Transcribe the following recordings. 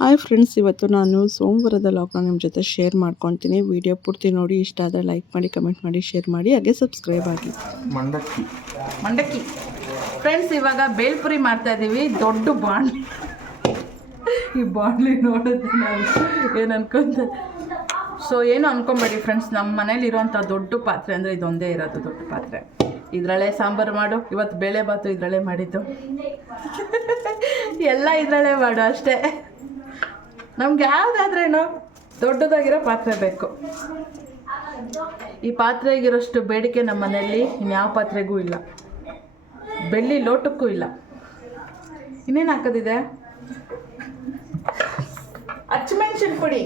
Hi friends, ಇವತ್ತು ನಾನು ಸೋಮವಾರದ ಲಾಗ್ನ ನಿಮ್ಮ ಜೊತೆ ಶೇರ್ ಮಾಡ್ಕೊತೀನಿ. ವಿಡಿಯೋ ಪೂರ್ತಿ ನೋಡಿ, ಇಷ್ಟ ಆದರೆ ಲೈಕ್ ಮಾಡಿ, ಕಮೆಂಟ್ ಮಾಡಿ, ಶೇರ್ ಮಾಡಿ, ಹಾಗೆ ಸಬ್ಸ್ಕ್ರೈಬ್ ಆಗಿ. ಮಂಡಕ್ಕಿ ಫ್ರೆಂಡ್ಸ್, ಇವಾಗ ಬೇಲ್ಪುರಿ ಮಾಡ್ತಾ ಇದ್ದೀವಿ. ದೊಡ್ಡ ಬಾಣಲಿ, ಈ ಬಾಣಲಿ ನೋಡಿದ್ರೆ ನಾವು ಏನು ಅನ್ಕೊಂತ ಏನು ಅನ್ಕೊಂಬೇಡಿ ಫ್ರೆಂಡ್ಸ್. ನಮ್ಮ ಮನೇಲಿ ಇರೋಂಥ ದೊಡ್ಡ ಪಾತ್ರೆ ಅಂದರೆ ಇದೊಂದೇ ಇರೋದು ದೊಡ್ಡ ಪಾತ್ರೆ. ಇದರಲ್ಲೇ ಸಾಂಬಾರು ಮಾಡು, ಇವತ್ತು ಬೇಳೆ ಬಾತು ಇದರಲ್ಲೇ ಮಾಡಿದ್ದು, ಎಲ್ಲ ಇದರಲ್ಲೇ ಮಾಡು ಅಷ್ಟೇ. ನಮ್ಗೆ ಯಾವುದಾದ್ರೇನು ದೊಡ್ಡದಾಗಿರೋ ಪಾತ್ರೆ ಬೇಕು. ಈ ಪಾತ್ರೆಗಿರೋಷ್ಟು ಬೇಡಿಕೆ ನಮ್ಮ ಮನೆಯಲ್ಲಿ ಇನ್ಯಾವ ಪಾತ್ರೆಗೂ ಇಲ್ಲ, ಬೆಳ್ಳಿ ಲೋಟಕ್ಕೂ ಇಲ್ಲ. ಇನ್ನೇನು ಹಾಕೋದಿದೆ? ಹಸಿಮೆಣಸಿನ ಪುಡಿ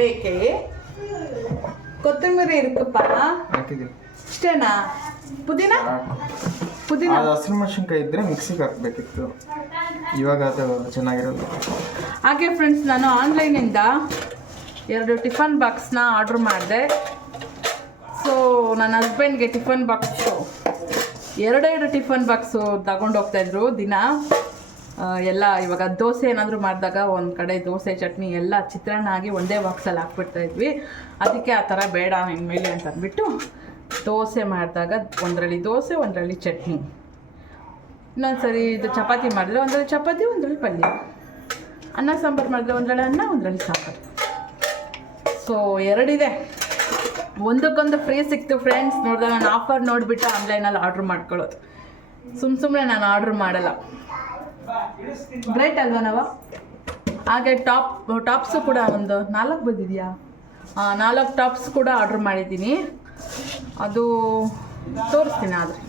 ಬೇಕೇ, ಕೊತ್ತಂಬರಿ ಇರುತ್ತಪ್ಪ, ಇಷ್ಟೇನಾ? ಪುದೀನ ಹಸಿಮೆಣಸಿನ್ಕಾಯಿ ಇದ್ರೆ ಮಿಕ್ಸಿಗೆ ಹಾಕಬೇಕಿತ್ತು, ಇವಾಗ ಅದು ಚೆನ್ನಾಗಿರೋದು. ಹಾಗೆ ಫ್ರೆಂಡ್ಸ್, ನಾನು ಆನ್ಲೈನಿಂದ 2 ಟಿಫನ್ ಬಾಕ್ಸ್ನ ಆರ್ಡ್ರ್ ಮಾಡಿದೆ. ಸೊ ನನ್ನ ಹಸ್ಬೆಂಡ್ಗೆ ಟಿಫನ್ ಬಾಕ್ಸು 2 ಟಿಫನ್ ಬಾಕ್ಸು ತಗೊಂಡು ಹೋಗ್ತಾಯಿದ್ರು ದಿನ. ಎಲ್ಲ ಇವಾಗ ದೋಸೆ ಏನಾದರೂ ಮಾಡಿದಾಗ ಒಂದು ಕಡೆ ದೋಸೆ ಚಟ್ನಿ ಎಲ್ಲ ಚಿತ್ರಾನ್ನ ಆಗಿ ಒಂದೇ ಬಾಕ್ಸಲ್ಲಿ ಹಾಕ್ಬಿಡ್ತಾಯಿದ್ವಿ. ಅದಕ್ಕೆ ಆ ಥರ ಬೇಡ ಇನ್ಮೇಲೆ ಅಂತ ಅಂದ್ಬಿಟ್ಟು ದೋಸೆ ಮಾಡಿದಾಗ ಒಂದರಲ್ಲಿ ದೋಸೆ, ಒಂದರಲ್ಲಿ ಚಟ್ನಿ. ಇನ್ನೊಂದು ಸರಿ ಇದು ಚಪಾತಿ ಮಾಡಿದ್ರೆ ಒಂದರಲ್ಲಿ ಚಪಾತಿ, ಒಂದರಲ್ಲಿ ಪಲ್ಯ. ಅನ್ನ ಸಾಂಬಾರು ಮಾಡಿದ್ರೆ ಒಂದರಲ್ಲಿ ಅನ್ನ, ಒಂದರಲ್ಲಿ ಸಾಂಬಾರು. ಸೊ 2 ಇದೆ, ಒಂದಕ್ಕೊಂದು ಫ್ರೀ ಸಿಕ್ತು ಫ್ರೆಂಡ್ಸ್. ನೋಡಿದಾಗ ನಾನು ಆಫರ್ ನೋಡಿಬಿಟ್ಟು ಆನ್ಲೈನಲ್ಲಿ ಆರ್ಡ್ರ್ ಮಾಡ್ಕೊಳ್ಳೋದು. ಸುಮ್ಮನೆ ನಾನು ಆರ್ಡ್ರ್ ಮಾಡಲ್ಲ. ಗ್ರೇಟ್ ಅಲ್ವಾ ನಾವು? ಹಾಗೆ ಟಾಪ್ಸು ಕೂಡ ಒಂದು 4 ಬಂದಿದೆಯಾ? 4 ಟಾಪ್ಸ್ ಕೂಡ ಆರ್ಡ್ರ್ ಮಾಡಿದ್ದೀನಿ. ಅದು ತೋರಿಸ್ತೀನಿ. ಆದರೆ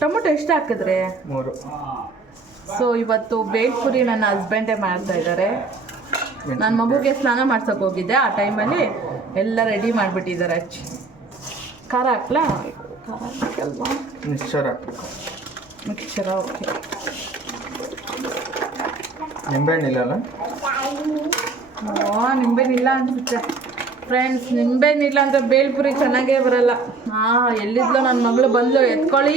ಟೊಮೊಟೊ ಎಷ್ಟು ಹಾಕಿದ್ರೆ? 3. ಸೊ ಇವತ್ತು ಬೇಲ್ಪುರಿ ನನ್ನ ಹಸ್ಬೆಂಡೇ ಮಾಡ್ತಾ ಇದ್ದಾರೆ. ನನ್ನ ಮಗುಗೆ ಸ್ನಾನ ಮಾಡ್ಸೋಕೆ ಹೋಗಿದ್ದೆ, ಆ ಟೈಮಲ್ಲಿ ಎಲ್ಲ ರೆಡಿ ಮಾಡಿಬಿಟ್ಟಿದ್ದಾರೆ. ಖಾರ ಹಾಕ್ಲಾ? ಖಾರ ಹಾಕಲ್ವಾ? ಮಿಕ್ಸ್ಚರ ಓಕೆ. ನಿಂಬೆಹಣ್ಣಿಲ್ಲ? ನಿಂಬೆಹಣ್ಣಿಲ್ಲ ಅನ್ಸುತ್ತೆ ಫ್ರೆಂಡ್ಸ್. ನಿಂಬೆಹಣ್ಣಿಲ್ಲ ಅಂದರೆ ಬೇಲ್ಪುರಿ ಚೆನ್ನಾಗೇ ಬರಲ್ಲ. ಎಲ್ಲಿದ್ಲು ನನ್ನ ಮಗಳು ಬಂದ್ಲು, ಎತ್ಕೊಳ್ಳಿ.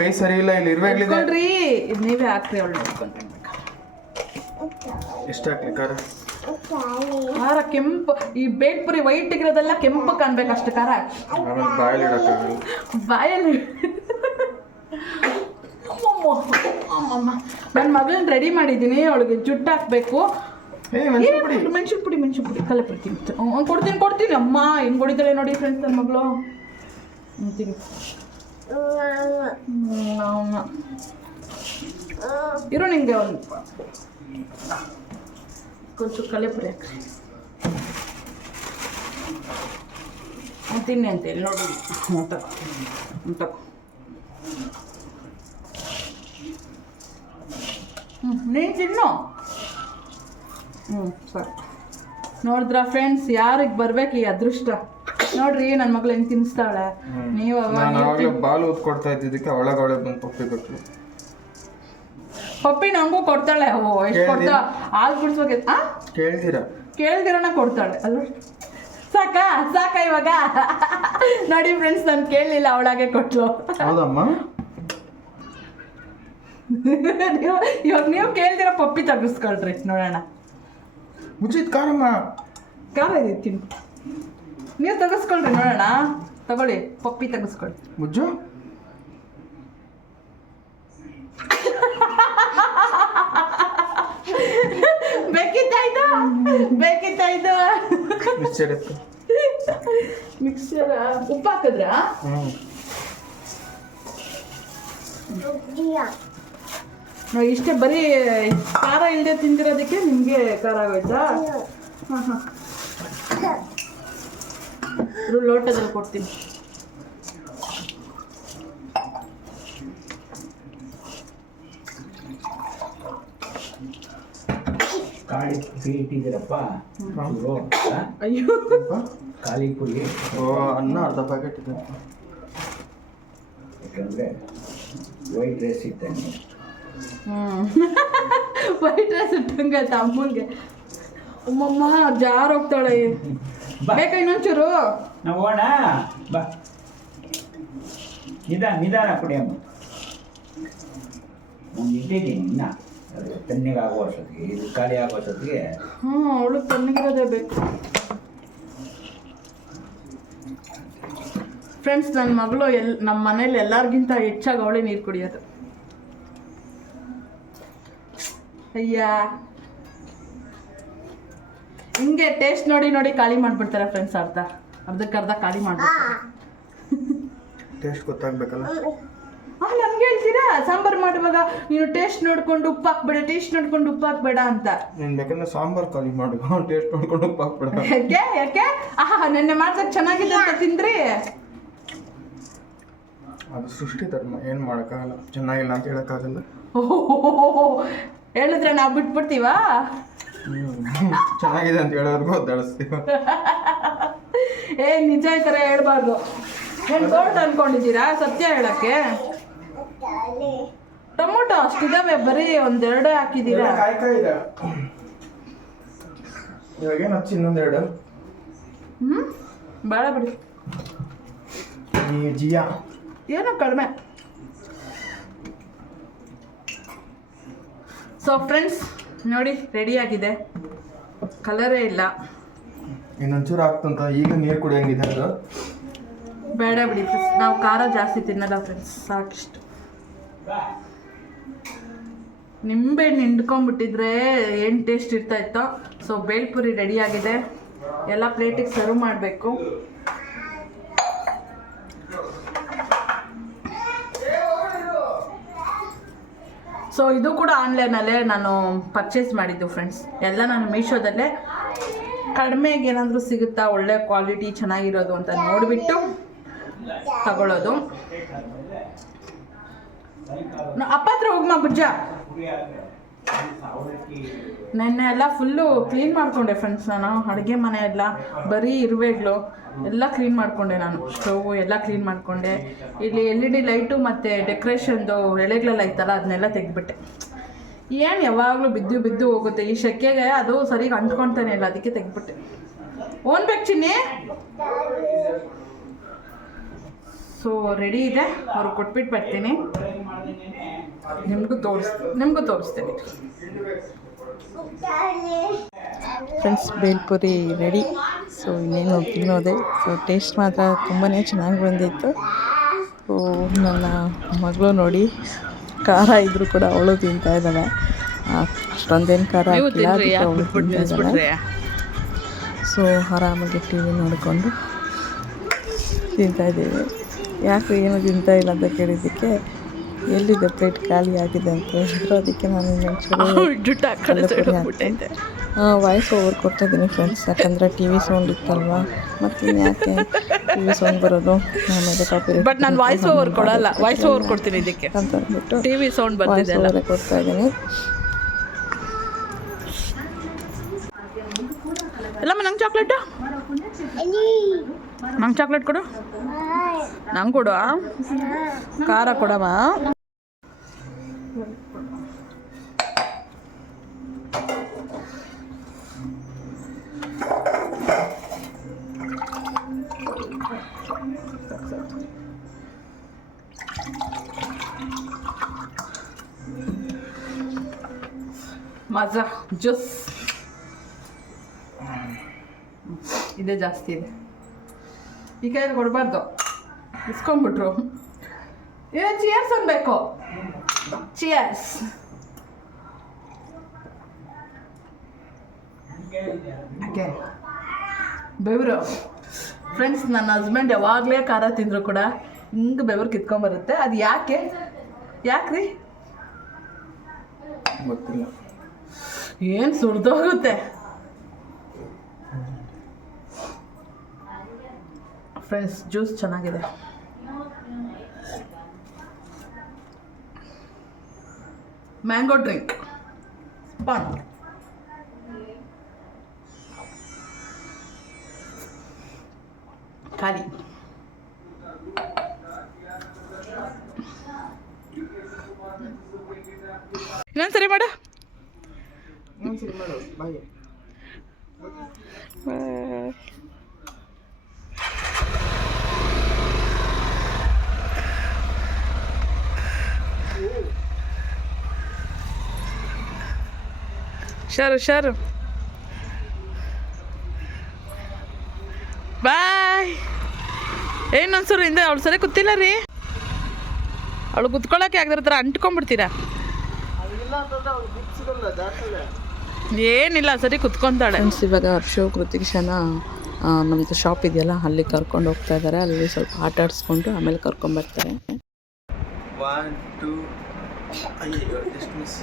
ಕೈ ಸರಿ ಇಲ್ಲ, ಇಲ್ಲಿ ಎತ್ಕೊಳ್ರಿ. ಇದು ನೀವೇ ಹಾಕ್ರಿ, ಅವಳು ನೋಡ್ಕೊಂಡ್ರಿ. ಎಷ್ಟು ಹಾಕ್ಲಿ ಖಾರ? ಖಾರ ಕೆಂಪು, ಈ ಬೇಲ್ಪುರಿ ವೈಟ್ ಇರೋದೆಲ್ಲ ಕೆಂಪು ಕಾಣ್ಬೇಕು, ಅಷ್ಟು ಖಾರ ಹಾಕಿ. ಬಾಯಲ್ಲಿ ನನ್ನ ಮಗಳನ್ನ ರೆಡಿ ಮಾಡಿದ್ದೀನಿ. ಅವಳಿಗೆ ಜುಟ್ಟು ಹಾಕಬೇಕು. ಮೆಣಸಿನ ಪುಡಿ ಕಲೆ ಬಿಡ್ತೀನಿ. ಕೊಡ್ತೀನಿ ಅಮ್ಮ. ಹೆಂಗೆ ಹೊಡಿತಾಳೆ ನೋಡಿ ಫ್ರೆಂಡ್ಸ್ ನನ್ನ ಮಗಳು. ಅಂತೀನಿ ಇರೋ, ನಿಂಗೆ ಕೊಂಚ ಕಲೆಪುರಿ ಹಾಕ್ರಿ ಅಂತೀನಿ ಅಂತ ಹೇಳಿ ನೋಡಿ ಅಂತ. ನೀನು ತಿನ್ನು. ಸರಿ, ನೋಡಿದ್ರ ಫ್ರೆಂಡ್ಸ್, ಯಾರಿಗೆ ಬರ್ಬೇಕು ಈ ಅದೃಷ್ಟ? ನೋಡ್ರಿ ನನ್ನ ಮಗಳು ಹೆಂಗೆ ತಿನ್ನಿಸ್ತಾಳೆ. ನೀವು ಬಾಲ್ ಊದ್ಕೊಡ್ತಾ ಇದ್ದಿದ್ದಕ್ಕೆ ಒಳಗೊಳೆ ಬಂದು ಪಪ್ಪಿ ಕೊಟ್ಟಳು. ಪಪ್ಪಿ ನಂಗೂ ಕೊಡ್ತಾಳೆ. ಎಷ್ಟು ಕೊಡ್ತಾ? ಹಾಲು ಕುಡಿಸ್ಬೇಕು. ಕೇಳ್ದಿರನ ಕೊಡ್ತಾಳೆ ಅಲ್ವ? ಸಾಕ ಇವಾಗ. ನೋಡಿ ಫ್ರೆಂಡ್ಸ್, ನಾನು ಕೇಳಲಿಲ್ಲ, ಅವಳಾಗೆ ಕೊಟ್ಲು. ಇವಾಗ ನೀವು ಕೇಳ್ದಿರ ಪಪ್ಪಿ ತೆಗಿಸ್ಕೊಳ್ರಿ, ನೋಡೋಣ. ಖಾರ ಇದೆ, ತಿನ್ನು. ನೀವು ತೆಗಿಸ್ಕೊಳ್ರಿ, ನೋಡೋಣ. ತಗೊಳ್ಳಿ, ಪಪ್ಪಿ ತೆಗಿಸ್ಕೊಳ್ರಿ. ಮುಜ್ಜು ಬೇಕಿತ್ತಾಯ್ತು. ಮಿಕ್ಸ್ಚರ್ ಉಪ್ಪು ಹಾಕಿದ್ರ? ಇಷ್ಟೇ ಬರೀ ಖಾರ ಇಲ್ಲದೆ ತಿಂದಿರೋದಕ್ಕೆ ನಿಮಗೆ ಖಾರ ಆಗೋಯ್ತಾ? ಲೋಟದಲ್ಲಿ ಕೊಡ್ತೀನಿ. ಅಯ್ಯೋ, ಖಾಲಿ ಪುರಿ ಅನ್ನ ಅರ್ಧ ಪ್ಯಾಕೆಟ್ ಇದೆ. ಯಾಕಂದರೆ ವೈಟ್ ರೈಸ್ ಇತ್ತಂಗೆ. ವೈಟ್ ರೈಸ್ ಇಟ್ಟಂಗೆ ಅಮ್ಮಂಗೆ. ಅಮ್ಮಮ್ಮ ಜಾರ್ ಹೋಗ್ತಾಳೆ. ಬೇಕಾ ಇನ್ನೊಂಚೂರು? ನಾವು ಹೋಗೋಣ ಬಾ. ನಿಧಾನ ಕುಡಿಯಮ್ಮ. ನಾನು ಇಟ್ಟಿದ್ದೀನಿ ಇನ್ನ ಅದು ತಣ್ಣಗೆ ಆಗೋ ಅಷ್ಟೊತ್ತಿಗೆ ಇದು ಖಾಲಿ ಆಗೋ ಅಷ್ಟೊತ್ತಿಗೆ ಅವಳು ತಣ್ಣಗಿರೋದೇ ಬೇಕು. ಫ್ರೆಂಡ್ಸ್, ನನ್ನ ಮಗಳು ನಮ್ಮ ಮನೇಲಿ ಎಲ್ಲರಿಗಿಂತ ಹೆಚ್ಚಾಗಿ ಅವಳೇ ನೀರು ಕುಡಿಯೋದು. ಅಯ್ಯ, ಹಿಂಗೆ ಟೇಸ್ಟ್ ನೋಡಿ ಖಾಲಿ ಮಾಡ್ಬಿಡ್ತಾರೆ ಫ್ರೆಂಡ್ಸ್. ಅರ್ಧಕ್ಕರ್ಧ ಖಾಲಿ ಮಾಡ್ಬಿಡ್ತಾರೆ. ಟೇಸ್ಟ್ ಗೊತ್ತಾಗ್ಬೇಕಲ್ಲ. ನಮ್ಗೆ ಹೇಳ್ತೀರಾ ಸಾಂಬಾರು ಮಾಡುವಾಗ ನೀನು ಟೇಸ್ಟ್ ನೋಡ್ಕೊಂಡು ಉಪ್ಪು ಹಾಕ್ಬೇಡ, ಟೇಸ್ಟ್ ನೋಡ್ಕೊಂಡು ಉಪ್ಪು ಹಾಕ್ಬೇಡ ಅಂತ. ನೀನು ಬೇಕಂದ್ರೆ ಸಾಂಬಾರು ಖಾಲಿ ಮಾಡು, ಟೇಸ್ಟ್ ನೋಡ್ಕೊಂಡು ಉಪ್ಪು ಹಾಕ್ಬೇಡ. ಯಾಕೆ ನೆನ್ನೆ ಮಾಡ್ಸಕ್ ಚೆನ್ನಾಗಿದೆ ಅಂತ ತಿಂದ್ರಿ. ಅದು ಸೃಷ್ಟಿ ಧರ್ಮ, ಏನು ಮಾಡೋಕ್ಕಾಗಲ್ಲ. ಚೆನ್ನಾಗಿಲ್ಲ ಅಂತ ಹೇಳೋಕ್ಕಾಗಲ್ಲ. ಹೇಳಿದ್ರೆ ನಾವು ಬಿಟ್ಬಿಡ್ತೀವಾ? ಚೆನ್ನಾಗಿದೆ ಅಂತ ಹೇಳೋರ್ಗು ಒದ್ದಾಡಿಸ್ತೀವಿ. ನಿಜ ಈ ಥರ ಹೇಳ್ಬಾರ್ದು. ಏನು ಗೋಲ್ಡ್ ಅನ್ಕೊಂಡಿದ್ದೀರಾ ಸತ್ಯ ಹೇಳಕ್ಕೆ? ಟೊಮೊಟೊ ಅಷ್ಟಿದಾವೆ, ಬರೀ ಒಂದೆರಡೇ ಹಾಕಿದ್ದೀರಾ. ಕಾಯಿ ಇದೆ ಇವಾಗೇನು ಹಚ್ಚಿ ಇನ್ನೊಂದೆರಡು. ಬೇಡ ಬಿಡಿ, ಈ ಜಿಯಾ ಏನೋ ಕಡಿಮೆ. ಸೊ ಫ್ರೆಂಡ್ಸ್ ನೋಡಿ, ರೆಡಿಯಾಗಿದೆ. ಕಲರೇ ಇಲ್ಲ. ಇನ್ನೊಂಚೂರು ಆಗ್ತಂತ. ಈಗ ನೀರು ಕುಡಿಯಂಗಿದೆ ಅದು. ಬೇಡ ಬಿಡಿ, ನಾವು ಖಾರ ಜಾಸ್ತಿ ತಿನ್ನಲ್ಲ ಫ್ರೆಂಡ್ಸ್, ಸಾಕಿಷ್ಟು. ನಿಂಬೆಹಣ್ಣು ಹಿಂಡ್ಕೊಂಡ್ಬಿಟ್ಟಿದ್ರೆ ಏನು ಟೇಸ್ಟ್ ಇರ್ತಾ ಇತ್ತೋ. ಸೊ ಬೇಲ್ಪುರಿ ರೆಡಿಯಾಗಿದೆ. ಎಲ್ಲ ಪ್ಲೇಟಿಗೆ ಸರ್ವ್ ಮಾಡಬೇಕು. ಸೊ ಇದು ಕೂಡ ಆನ್ಲೈನಲ್ಲೇ ನಾನು ಪರ್ಚೇಸ್ ಮಾಡಿದ್ದು ಫ್ರೆಂಡ್ಸ್. ಎಲ್ಲ ನಾನು ಮೀಶೋದಲ್ಲೇ ಕಡಿಮೆಗೆ ಏನಾದರೂ ಸಿಗುತ್ತಾ, ಒಳ್ಳೆ ಕ್ವಾಲಿಟಿ ಚೆನ್ನಾಗಿರೋದು ಅಂತ ನೋಡಿಬಿಟ್ಟು ತಗೊಳ್ಳೋದು. ಅಪ್ಪ ಹತ್ರ ಹೋಗ್ಮಾ ಬುಜ್ಜ. ನೆನ್ನೆ ಎಲ್ಲ ಫುಲ್ಲು ಕ್ಲೀನ್ ಮಾಡಿಕೊಂಡೆ ಫ್ರೆಂಡ್ಸ್. ನಾನು ಅಡುಗೆ ಮನೆ ಎಲ್ಲ ಬರೀ ಇರುವೆಗಳು ಎಲ್ಲ ಕ್ಲೀನ್ ಮಾಡಿಕೊಂಡೆ. ನಾನು ಸ್ಟವ್ ಎಲ್ಲ ಕ್ಲೀನ್ ಮಾಡಿಕೊಂಡೆ. ಇಲ್ಲಿ LED ಲೈಟು ಮತ್ತು ಡೆಕೋರೇಷನ್ದು ಎಳೆಗಳೆಲ್ಲ ಇತ್ತಲ್ಲ, ಅದನ್ನೆಲ್ಲ ತೆಗೆದ್ಬಿಟ್ಟೆ. ಏನು ಯಾವಾಗಲೂ ಬಿದ್ದು ಹೋಗುತ್ತೆ ಈ ಸೆಕೆಗೆ, ಅದು ಸರಿಗೆ ಅಂಟ್ಕೊತಾನೆ ಇಲ್ಲ, ಅದಕ್ಕೆ ತೆಗೆದ್ಬಿಟ್ಟೆ. ಓನ್ಬೇಕು ಚಿನ್ನಿ. ಸೊ ರೆಡಿ ಇದೆ, ಅವ್ರಿಗೆ ಕೊಟ್ಬಿಟ್ಟು ಬರ್ತೀನಿ. ನಿಮಗೂ ತೋರಿಸ್ತೀನಿ ಫ್ರೆಂಡ್ಸ್. ಬೇಲ್ಪುರಿ ರೆಡಿ. ಸೊ ಇನ್ನೇನು ತಿನ್ನೋದೆ. ಸೊ ಟೇಸ್ಟ್ ಮಾತ್ರ ತುಂಬಾ ಚೆನ್ನಾಗಿ ಬಂದಿತ್ತು. ಸೊ ನನ್ನ ಮಗಳು ನೋಡಿ, ಖಾರ ಇದ್ದರೂ ಕೂಡ ಅವಳು ತಿಂತಾ ಇದ್ದಾಳೆ. ಅಷ್ಟೊಂದೇನು ಖಾರ ಹಾಕಿಲ್ಲ, ಅದಕ್ಕೆ ಅವಳು ತಿಂತಾ ಇದ್ದಾಳೆ. ಸೊ ಆರಾಮಾಗಿ TV ನೋಡಿಕೊಂಡು ತಿಂತಾಯಿದ್ದೀವಿ. ಯಾಕೆ ಏನು ತಿಂತಾ ಇಲ್ಲ ಅಂತ ಕೇಳಿದ್ದಕ್ಕೆ ಎಲ್ಲಿದೆ ಪ್ಲೇಟ್ ಖಾಲಿ ಆಗಿದೆ ಅಂತ ಹೇಳಿದ್ರು. ಅದಕ್ಕೆ ನಾನು ವಾಯ್ಸ್ ಓವರ್ ಕೊಡ್ತಾ ಇದ್ದೀನಿ ಫ್ರೆಂಡ್ಸ್. ಯಾಕಂದರೆ TV ಸೌಂಡ್ ಇತ್ತಲ್ವ, ಮತ್ತು ಯಾಕೆ TV ಸೌಂಡ್ ಬರೋದು, ಆಮೇಲೆ ಕಾಪಿ. ಬಟ್ ನಾನು ವಾಯ್ಸ್ ಓವರ್ ಕೊಡಲ್ಲ, ವಾಯ್ಸ್ ಓವರ್ ಕೊಡ್ತೀನಿ ಇದಕ್ಕೆ ಅಂತ ಅಂದ್ಬಿಟ್ಟು TV ಸೌಂಡ್ ವಾಯ್ಸ್ ಓವರ್ ಕೊಡ್ತಾ ಇದ್ದೀನಿ. ಎಲ್ಲಮ್ಮ ನಂಗೆ ಚಾಕ್ಲೇಟು, ನಂಗೆ ಚಾಕ್ಲೇಟ್ ಕೊಡು, ನಂಗೆ ಕೊಡು. ಖಾರ ಕೊಡಮ್ಮ. ಮಜಾ ಜ್ಯೂಸ್ ಇದೇ ಜಾಸ್ತಿ ಇದೆ. ಈ ಕೈಯಲ್ಲಿ ಕೊಡಬಾರ್ದು, ಇಸ್ಕೊಂಡ್ಬಿಟ್ರು. ಏನು ಚಿಯರ್ಸ್ ಅನ್ಬೇಕು, ಚಿಯರ್ಸ್. ಬೆವರು ಫ್ರೆಂಡ್ಸ್, ನನ್ನ ಹಸ್ಬೆಂಡ್ ಯಾವಾಗಲೇ ಖಾರ ತಿಂದರೂ ಕೂಡ ಹಿಂಗೆ ಬೆವರು ಕಿತ್ಕೊಂಡ್ಬರುತ್ತೆ. ಅದು ಯಾಕ್ರಿ ಗೊತ್ತಿಲ್ಲ. ಏನು ಸುರಿದೋಗುತ್ತೆ ಫ್ರೆಂಡ್ಸ್. ಜ್ಯೂಸ್ ಚೆನ್ನಾಗಿದೆ. ಮ್ಯಾಂಗೋ ಡ್ರಿಂಕ್ ಸ್ಪಾನ್. ಖಾಲಿ. ಇನ್ನೊಂದ್ಸರಿ ಮಾಡು. ಬಾಯ್. ಹುಷಾರು ಬಾಯ್. ಏನು ಅನ್ಸೋರು ಹಿಂದೆ ಅವಳು ಸರಿ ಕೂತಿಲ್ಲ ರೀ, ಅವಳು ಕುತ್ಕೊಳ್ಳೋಕೆ ಆಗದ್ರ ಥರ ಅಂಟ್ಕೊಂಡ್ಬಿಡ್ತೀರಾ. ಏನಿಲ್ಲ ಸರಿ ಕುತ್ಕೊಂತಾಳೆ. ಫ್ರೆಂಡ್ಸ್ ಇವಾಗ ಹರ್ಷು ಕೃತಿಕ್ಷನ ನಮ್ಮದು ಶಾಪ್ ಇದೆಯಲ್ಲ ಅಲ್ಲಿ ಕರ್ಕೊಂಡು ಹೋಗ್ತಾ ಇದ್ದಾರೆ. ಅಲ್ಲಿ ಸ್ವಲ್ಪ ಆಟ ಆಡಿಸ್ಕೊಂಡು ಆಮೇಲೆ ಕರ್ಕೊಂಬರ್ತಾರೆ. 1 2 ಅಯ್ಯೋ just miss.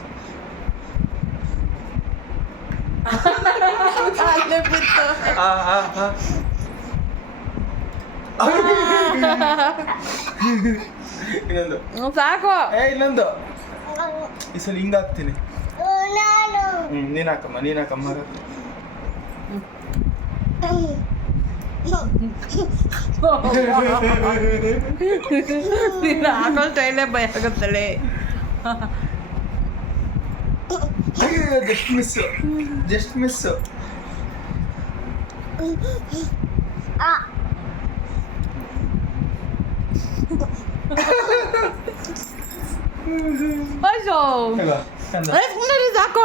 ಇನ್ನೊಂದು ಸಾಕು. ಇನ್ನೊಂದು ಈ ಸಲ ಹಿಂಗ ಹಾಕ್ತೀನಿ. ನೀನ್ ಹಾಕಮ್ಮ ಹಾಕೋ ಸ್ಟೈಲೇ ಭಯ ಆಗುತ್ತಳೆ. Just miss. ಸಾಕು.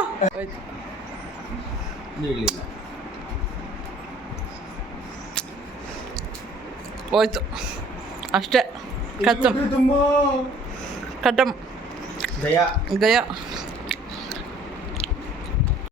ಹೋಯ್ತು ಅಷ್ಟೇ. ಖತಮ್ ತುಂಬಾ ಖತಮ್ ದಯಾ ಗಯ.